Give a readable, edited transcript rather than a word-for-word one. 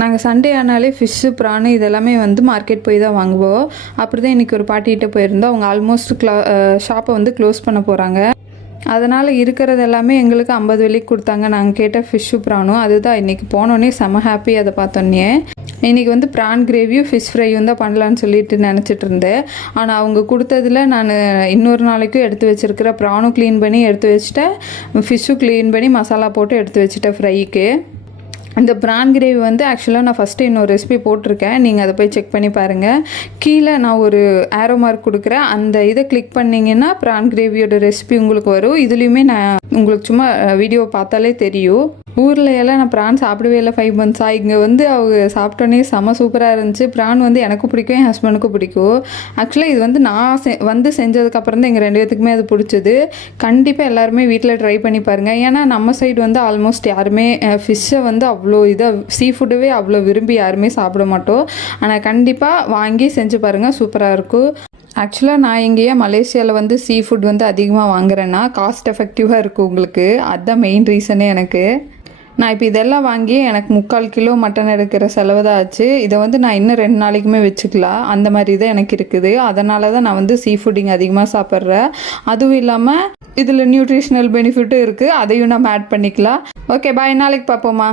நாங்கள் சண்டே ஆனாலே fish prawn இதெல்லாமே வந்து மார்க்கெட் போய் தான் வாங்குவோம். அப்படி தான் இன்றைக்கி ஒரு பாட்டிகிட்ட போயிருந்தோம். அவங்க ஆல்மோஸ்ட் ஷாப்பை வந்து க்ளோஸ் பண்ண போகிறாங்க. அதனால் இருக்கிறது எல்லாமே எங்களுக்கு 50 வெள்ளிக்கு கொடுத்தாங்க. நாங்கள் கேட்ட ஃபிஷ்ஷு ப்ரானும் அதுதான். இன்றைக்கி போனோடனே செம ஹாப்பி. அதை பார்த்தோன்னே இன்றைக்கி வந்து ப்ரான் கிரேவியும் ஃபிஷ் ஃப்ரையும் தான் பண்ணலான்னு சொல்லிட்டு நினச்சிட்டு இருந்தேன். ஆனால் அவங்க கொடுத்ததில் நான் இன்னொரு நாளைக்கும் எடுத்து வச்சுருக்கிற ப்ரானும் க்ளீன் பண்ணி எடுத்து வச்சுட்டேன், ஃபிஷ்ஷும் க்ளீன் பண்ணி மசாலா போட்டு எடுத்து வச்சுட்டேன் ஃப்ரைக்கு. இந்த ப்ரான் கிரேவி வந்து ஆக்சுவலாக நான் ஃபஸ்ட்டு இன்னொரு ரெசிபி போட்டிருக்கேன், நீங்கள் அதை போய் செக் பண்ணி பாருங்கள். கீழே நான் ஒரு ஆரோ மார்க் கொடுக்குறேன், அந்த இதை கிளிக் பண்ணிங்கன்னா ப்ரான் கிரேவியோட ரெசிபி உங்களுக்கு வரும். இதுலேயுமே நான் உங்களுக்கு சும்மா வீடியோ பார்த்தாலே தெரியும். ஊரில் எல்லாம் நான் ப்ரான் சாப்பிடவே இல்லை 5 months. இங்கே வந்து அவங்க சாப்பிட்டோன்னே செம சூப்பராக இருந்துச்சு. ப்ரான் வந்து எனக்கும் பிடிக்கும், என் ஹஸ்பண்டுக்கும் பிடிக்கும். ஆக்சுவலாக இது வந்து நான் வந்து செஞ்சதுக்கப்புறம் தான் எங்கள் 2 பேத்துக்குமே அது பிடிச்சது. கண்டிப்பாக எல்லாருமே வீட்டில் ட்ரை பண்ணி பாருங்கள். ஏன்னா நம்ம சைடு வந்து ஆல்மோஸ்ட் யாருமே ஃபிஷ்ஷை வந்து அவ்வளோ சீ ஃபுட்டுவே அவ்வளோ விரும்பி யாருமே சாப்பிட மாட்டோம். ஆனால் கண்டிப்பாக வாங்கி செஞ்சு பாருங்கள், சூப்பராக இருக்கும். ஆக்சுவலாக நான் எங்கேயே மலேசியாவில் வந்து சீ ஃபுட் வந்து அதிகமாக வாங்குறேன்னா காஸ்ட் எஃபெக்டிவாக இருக்கும் உங்களுக்கு. அதுதான் மெயின் ரீசனே எனக்கு. நான் இப்போ இதெல்லாம் வாங்கி எனக்கு 3/4 கிலோ மட்டன் எடுக்கிற செலவு தான் ஆச்சு. இதை வந்து நான் இன்னும் 2 நாளைக்குமே வச்சுக்கலாம், அந்த மாதிரி தான் எனக்கு இருக்குது. அதனால தான் நான் வந்து சீ ஃபுட்டிங் அதிகமாக சாப்பிட்றேன். அதுவும் இல்லாமல் இதில் நியூட்ரிஷனல் பெனிஃபிட்டும் இருக்குது, அதையும் நம்ம ஆட் பண்ணிக்கலாம். ஓகே பாய், நாளைக்கு பார்ப்போமா.